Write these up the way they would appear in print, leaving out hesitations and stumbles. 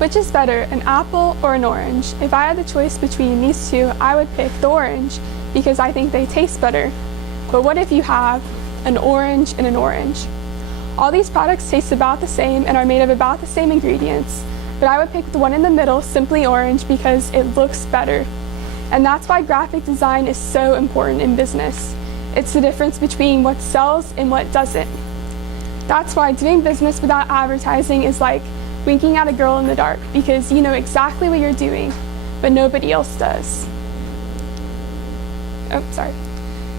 Which is better, an apple or an orange? If I had the choice between these two, I would pick the orange because I think they taste better. But what if you have an orange and an orange? All these products taste about the same and are made of about the same ingredients, but I would pick the one in the middle, simply orange, because it looks better. And that's why graphic design is so important in business. It's the difference between what sells and what doesn't. That's why doing business without advertising is like winking at a girl in the dark, because you know exactly what you're doing, but nobody else does. Oh, sorry.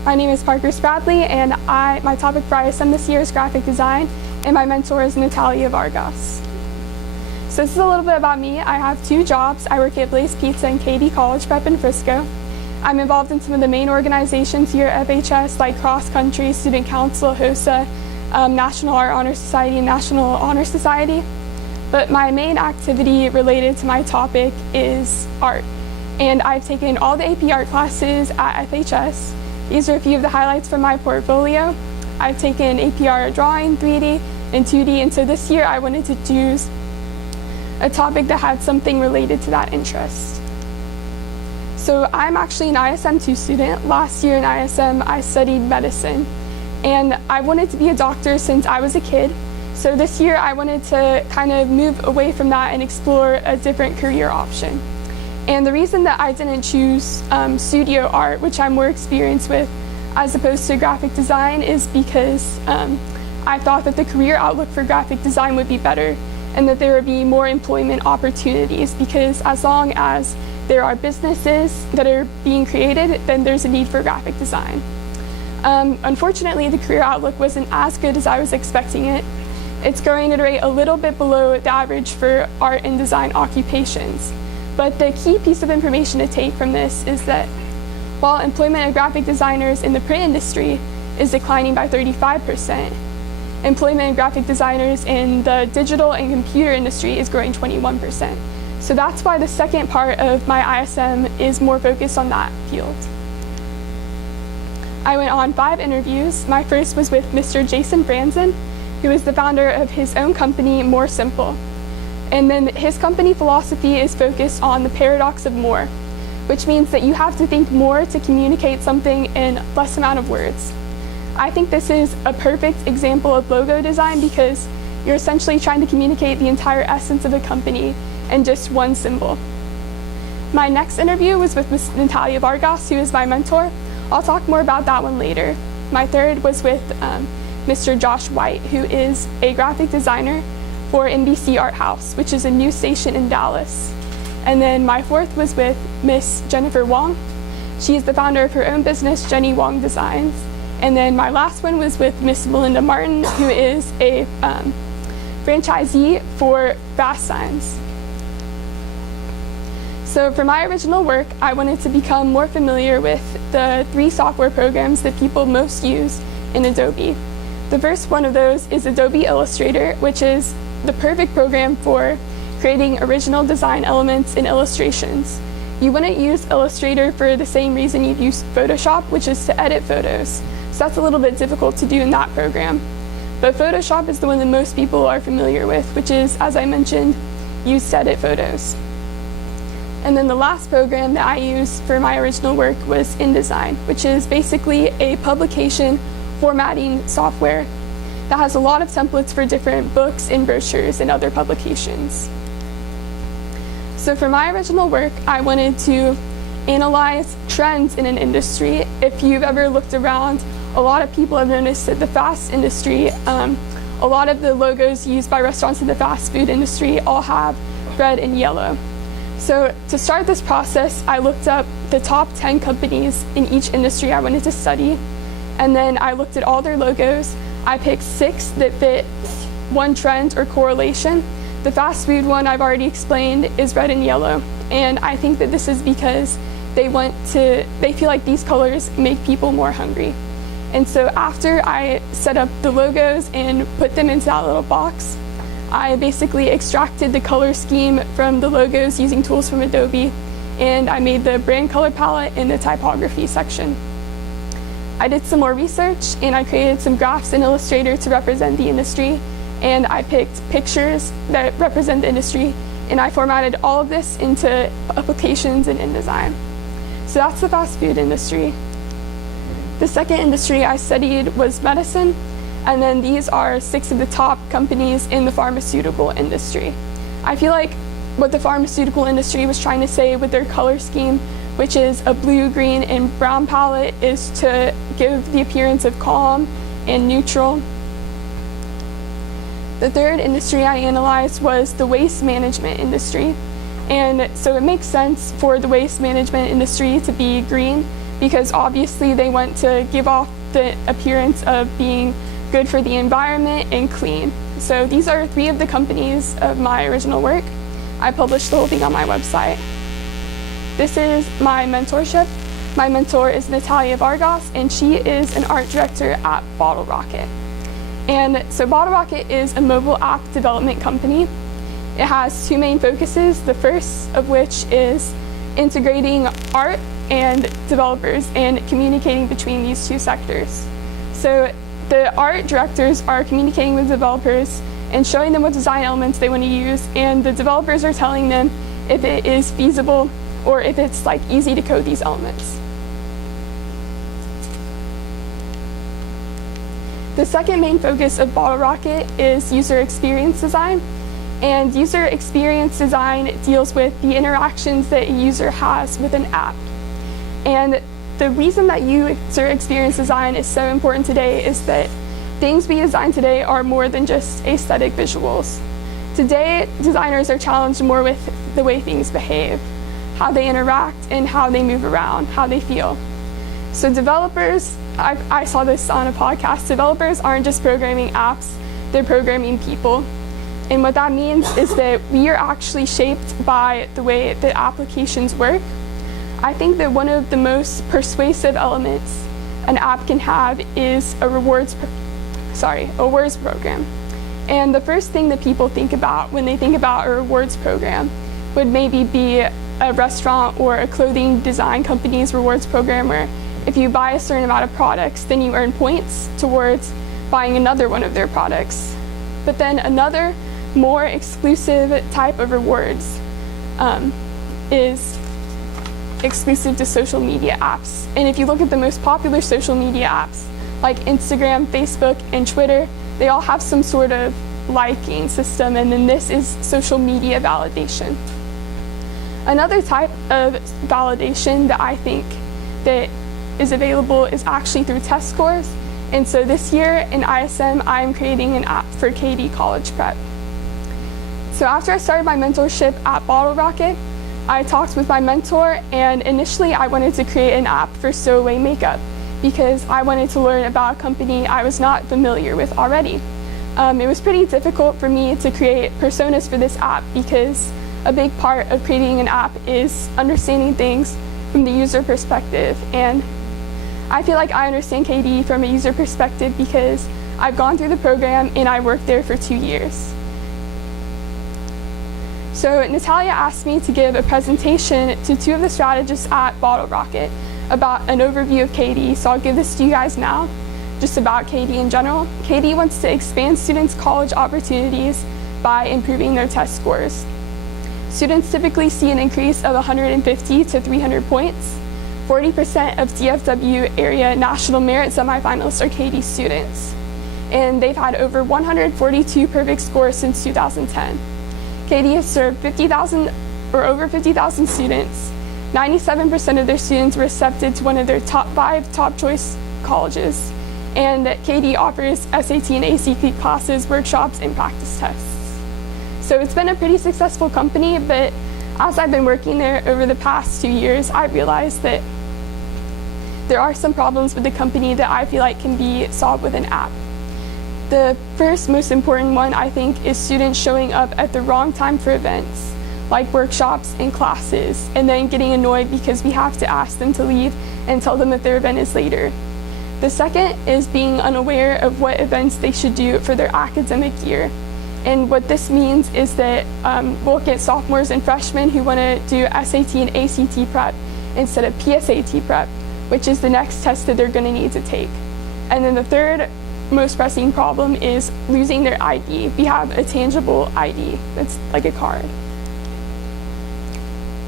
My name is Parker Spradley, and my topic for ISM this year is graphic design, and my mentor is Natalia Vargas. So this is a little bit about me. I have 2 jobs. I work at Blaze Pizza and KD College Prep in Frisco. I'm involved in some of the main organizations here at FHS, like Cross Country, Student Council, HOSA, National Art Honor Society, and National Honor Society. But my main activity related to my topic is art. And I've taken all the AP art classes at FHS. These are a few of the highlights from my portfolio. I've taken AP art drawing, 3D, and 2D, and so this year I wanted to choose a topic that had something related to that interest. So I'm actually an ISM 2 student. Last year in ISM, I studied medicine, and I wanted to be a doctor since I was a kid. So this year I wanted to kind of move away from that and explore a different career option. And the reason that I didn't choose studio art, which I'm more experienced with, as opposed to graphic design, is because I thought that the career outlook for graphic design would be better and that there would be more employment opportunities, because as long as there are businesses that are being created, then there's a need for graphic design. Unfortunately, the career outlook wasn't as good as I was expecting it. It's growing at a rate a little bit below the average for art and design occupations. But the key piece of information to take from this is that while employment of graphic designers in the print industry is declining by 35%, employment of graphic designers in the digital and computer industry is growing 21%. So that's why the second part of my ISM is more focused on that field. I went on 5 interviews. My first was with Mr. Jason Franzen, who is the founder of his own company, More Simple. And then his company philosophy is focused on the paradox of more, which means that you have to think more to communicate something in less amount of words. I think this is a perfect example of logo design because you're essentially trying to communicate the entire essence of a company in just one symbol. My next interview was with Ms. Natalia Vargas, who is my mentor. I'll talk more about that one later. My third was with Mr. Josh White, who is a graphic designer for NBC Art House, which is a news station in Dallas. And then my fourth was with Miss Jennifer Wong. She is the founder of her own business, Jenny Wong Designs. And then my last one was with Miss Melinda Martin, who is a franchisee for Fast Signs. So for my original work, I wanted to become more familiar with the 3 software programs that people most use in Adobe. The first one of those is Adobe Illustrator, which is the perfect program for creating original design elements and illustrations. You wouldn't use Illustrator for the same reason you'd use Photoshop, which is to edit photos. So that's a little bit difficult to do in that program. But Photoshop is the one that most people are familiar with, which is, as I mentioned, used to edit photos. And then the last program that I used for my original work was InDesign, which is basically a publication formatting software that has a lot of templates for different books and brochures and other publications. So for my original work, I wanted to analyze trends in an industry. If you've ever looked around, a lot of people have noticed that the fast industry, a lot of the logos used by restaurants in the fast food industry all have red and yellow. So to start this process, I looked up the top 10 companies in each industry I wanted to study, and then I looked at all their logos. I picked 6 that fit one trend or correlation. The fast food one I've already explained is red and yellow, and I think that this is because they feel like these colors make people more hungry. And so after I set up the logos and put them into that little box, I basically extracted the color scheme from the logos using tools from Adobe, and I made the brand color palette in the typography section. I did some more research and I created some graphs in Illustrator to represent the industry, and I picked pictures that represent the industry and I formatted all of this into applications in InDesign. So that's the fast food industry. The second industry I studied was medicine, and then these are 6 of the top companies in the pharmaceutical industry. I feel like what the pharmaceutical industry was trying to say with their color scheme, which is a blue, green, and brown palette, is to give the appearance of calm and neutral. The third industry I analyzed was the waste management industry. And so it makes sense for the waste management industry to be green, because obviously they want to give off the appearance of being good for the environment and clean. So these are 3 of the companies of my original work. I published the whole thing on my website. This is my mentorship. My mentor is Natalia Vargas, and she is an art director at Bottle Rocket. And so Bottle Rocket is a mobile app development company. It has 2 main focuses, the first of which is integrating art and developers and communicating between these 2 sectors. So the art directors are communicating with developers and showing them what design elements they want to use, and the developers are telling them if it is feasible or if it's like easy to code these elements. The second main focus of Bottle Rocket is user experience design. And user experience design deals with the interactions that a user has with an app. And the reason that user experience design is so important today is that things we design today are more than just aesthetic visuals. Today, designers are challenged more with the way things behave, how they interact, and how they move around, how they feel. So developers, I saw this on a podcast, developers aren't just programming apps, they're programming people. And what that means is that we are actually shaped by the way that applications work. I think that one of the most persuasive elements an app can have is a words program. And the first thing that people think about when they think about a rewards program would maybe be a restaurant or a clothing design company's rewards program, where if you buy a certain amount of products, then you earn points towards buying another one of their products. But then another more exclusive type of rewards is exclusive to social media apps. And if you look at the most popular social media apps, like Instagram, Facebook, and Twitter, they all have some sort of liking system, and then this is social media validation. Another type of validation that I think that is available is actually through test scores. And so this year in ISM, I'm creating an app for KD College Prep. So after I started my mentorship at Bottle Rocket, I talked with my mentor, and initially I wanted to create an app for stowaway makeup because I wanted to learn about a company I was not familiar with already. It was pretty difficult for me to create personas for this app because a big part of creating an app is understanding things from the user perspective. And I feel like I understand KD from a user perspective because I've gone through the program and I worked there for 2 years. So Natalia asked me to give a presentation to 2 of the strategists at Bottle Rocket about an overview of KD. So I'll give this to you guys now, just about KD in general. KD wants to expand students' college opportunities by improving their test scores. Students typically see an increase of 150 to 300 points. 40% of DFW area national merit semifinalists are KD students. And they've had over 142 perfect scores since 2010. KD has served 50,000 or over 50,000 students. 97% of their students were accepted to one of their top 5 top choice colleges. And KD offers SAT and ACT classes, workshops, and practice tests. So it's been a pretty successful company, but as I've been working there over the past 2 years, I realized that there are some problems with the company that I feel like can be solved with an app. The first most important one, I think, is students showing up at the wrong time for events, like workshops and classes, and then getting annoyed because we have to ask them to leave and tell them that their event is later. The second is being unaware of what events they should do for their academic year. And what this means is that we'll get sophomores and freshmen who want to do SAT and ACT prep instead of PSAT prep, which is the next test that they're going to need to take. And then the third most pressing problem is losing their ID. We have a tangible ID that's like a card.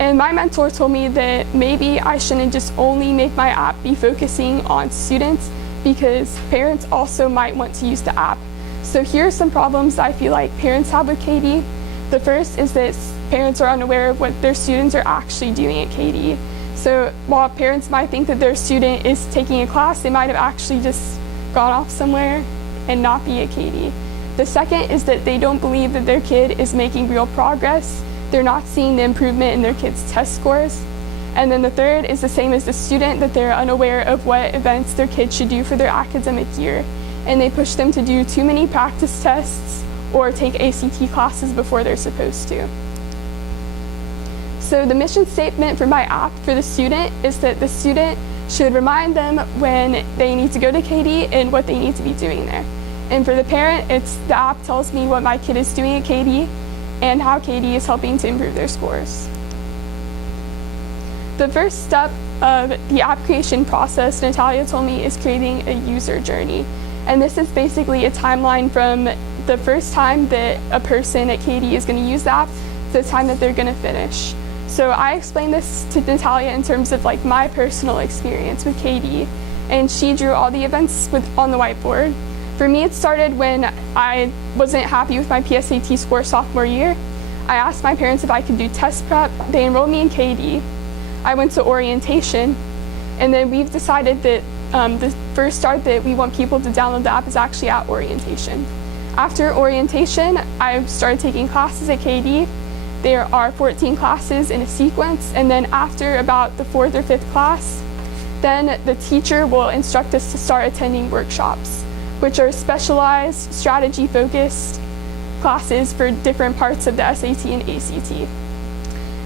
And my mentor told me that maybe I shouldn't just only make my app be focusing on students, because parents also might want to use the app. So here are some problems I feel like parents have with KD. The first is that parents are unaware of what their students are actually doing at KD. So while parents might think that their student is taking a class, they might have actually just gone off somewhere and not be at KD. The second is that they don't believe that their kid is making real progress. They're not seeing the improvement in their kids' test scores. And then the third is the same as the student, that they're unaware of what events their kids should do for their academic year. And they push them to do too many practice tests or take ACT classes before they're supposed to. So the mission statement for my app for the student is that the student should remind them when they need to go to KD and what they need to be doing there. And for the parent, the app tells me what my kid is doing at KD and how KD is helping to improve their scores. The first step of the app creation process, Natalia told me, is creating a user journey. And this is basically a timeline from the first time that a person at KD is going to use the app to the time that they're going to finish. So I explained this to Natalia in terms of like my personal experience with KD, and she drew all the events on the whiteboard. For me, it started when I wasn't happy with my PSAT score sophomore year. I asked my parents if I could do test prep. They enrolled me in KD. I went to orientation, and then we've decided that the first start that we want people to download the app is actually at orientation. After orientation, I started taking classes at KD. There are 14 classes in a sequence, and then after about the 4th or 5th class, then the teacher will instruct us to start attending workshops, which are specialized, strategy-focused classes for different parts of the SAT and ACT.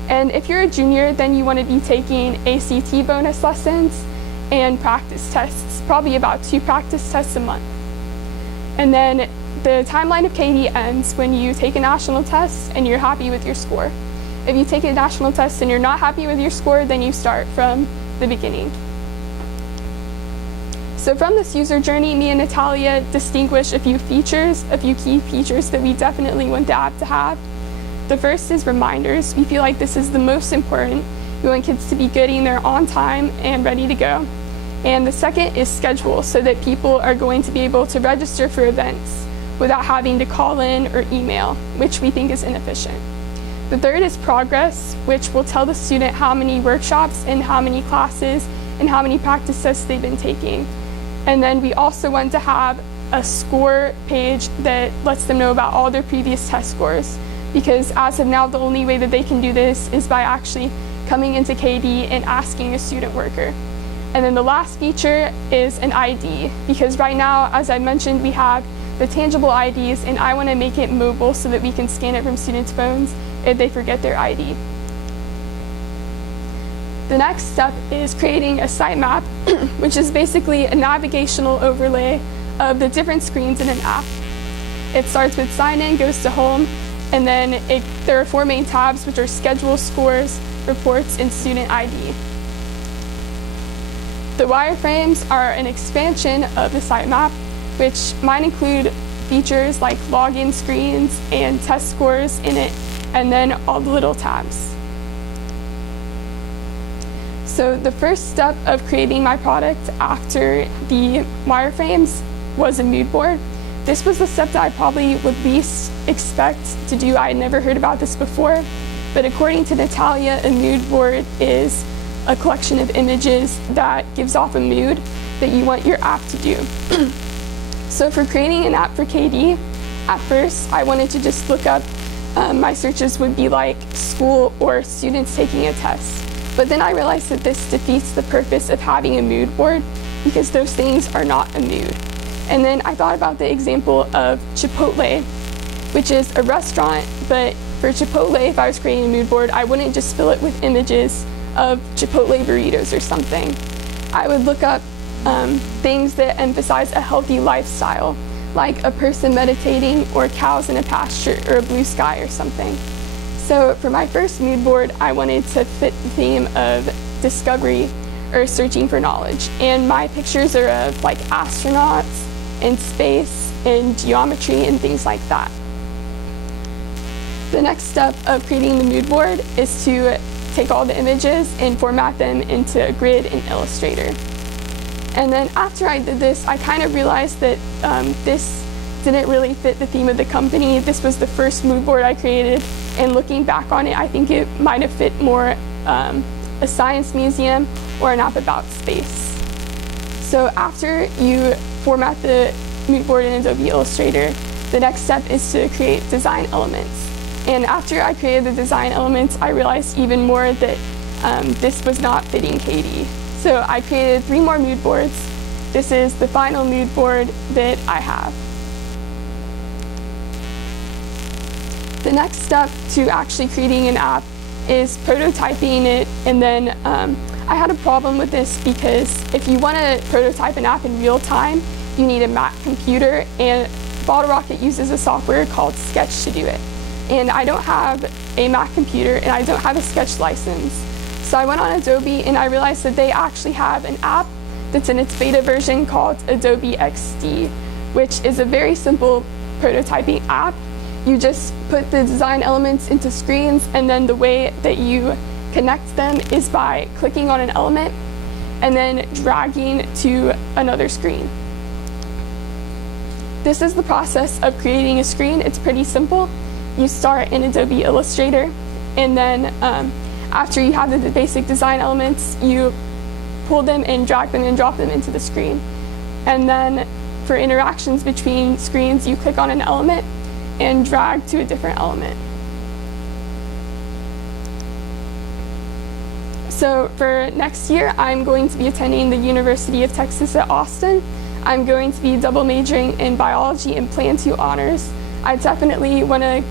And if you're a junior, then you want to be taking ACT bonus lessons and practice tests, probably about 2 practice tests a month. And then the timeline of KD ends when you take a national test and you're happy with your score. If you take a national test and you're not happy with your score, then you start from the beginning. So from this user journey, me and Natalia distinguish a few key features that we definitely want the app to have. The first is reminders. We feel like this is the most important. We want kids to be getting there on time and ready to go. And the second is schedule, so that people are going to be able to register for events without having to call in or email, which we think is inefficient. The third is progress, which will tell the student how many workshops and how many classes and how many practice tests they've been taking. And then we also want to have a score page that lets them know about all their previous test scores, because as of now, the only way that they can do this is by actually coming into KD and asking a student worker. And then the last feature is an ID, because right now, as I mentioned, we have the tangible IDs, and I want to make it mobile so that we can scan it from students' phones if they forget their ID. The next step is creating a sitemap, which is basically a navigational overlay of the different screens in an app. It starts with sign in, goes to home, and then there are 4 main tabs, which are schedule, scores, reports, and student ID. The wireframes are an expansion of the sitemap, which might include features like login screens and test scores in it, and then all the little tabs. So the first step of creating my product after the wireframes was a mood board. This was the step that I probably would least expect to do. I had never heard about this before, but according to Natalia, a mood board is a collection of images that gives off a mood that you want your app to do. So for creating an app for KD, at first I wanted to just look up, my searches would be like school or students taking a test. But then I realized that this defeats the purpose of having a mood board, because those things are not a mood. And then I thought about the example of Chipotle, which is a restaurant, but for Chipotle, if I was creating a mood board, I wouldn't just fill it with images of Chipotle burritos or something. I would look up things that emphasize a healthy lifestyle, like a person meditating or cows in a pasture or a blue sky or something. So for my first mood board, I wanted to fit the theme of discovery or searching for knowledge. And my pictures are of like astronauts and space and geometry and things like that. The next step of creating the mood board is to take all the images and format them into Grid in Illustrator. And then after I did this, I kind of realized that this didn't really fit the theme of the company. This was the first mood board I created, and looking back on it, I think it might have fit more a science museum or an app about space. So after you format the mood board in Adobe Illustrator, the next step is to create design elements. And after I created the design elements, I realized even more that this was not fitting Katie. So I created 3 more mood boards. This is the final mood board that I have. The next step to actually creating an app is prototyping it, and then I had a problem with this because if you want to prototype an app in real time, you need a Mac computer, and BottleRocket uses a software called Sketch to do it. And I don't have a Mac computer, and I don't have a Sketch license. So I went on Adobe, and I realized that they actually have an app that's in its beta version called Adobe XD, which is a very simple prototyping app. You just put the design elements into screens, and then the way that you connect them is by clicking on an element and then dragging to another screen. This is the process of creating a screen. It's pretty simple. You start in Adobe Illustrator, and then after you have the basic design elements, you pull them and drag them and drop them into the screen. And then for interactions between screens, you click on an element and drag to a different element. So for next year, I'm going to be attending the University of Texas at Austin. I'm going to be double majoring in biology and plan to honors. I definitely want to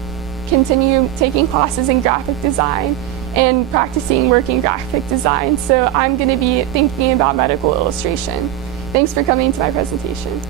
continue taking classes in graphic design and practicing work in graphic design. So I'm going to be thinking about medical illustration. Thanks for coming to my presentation.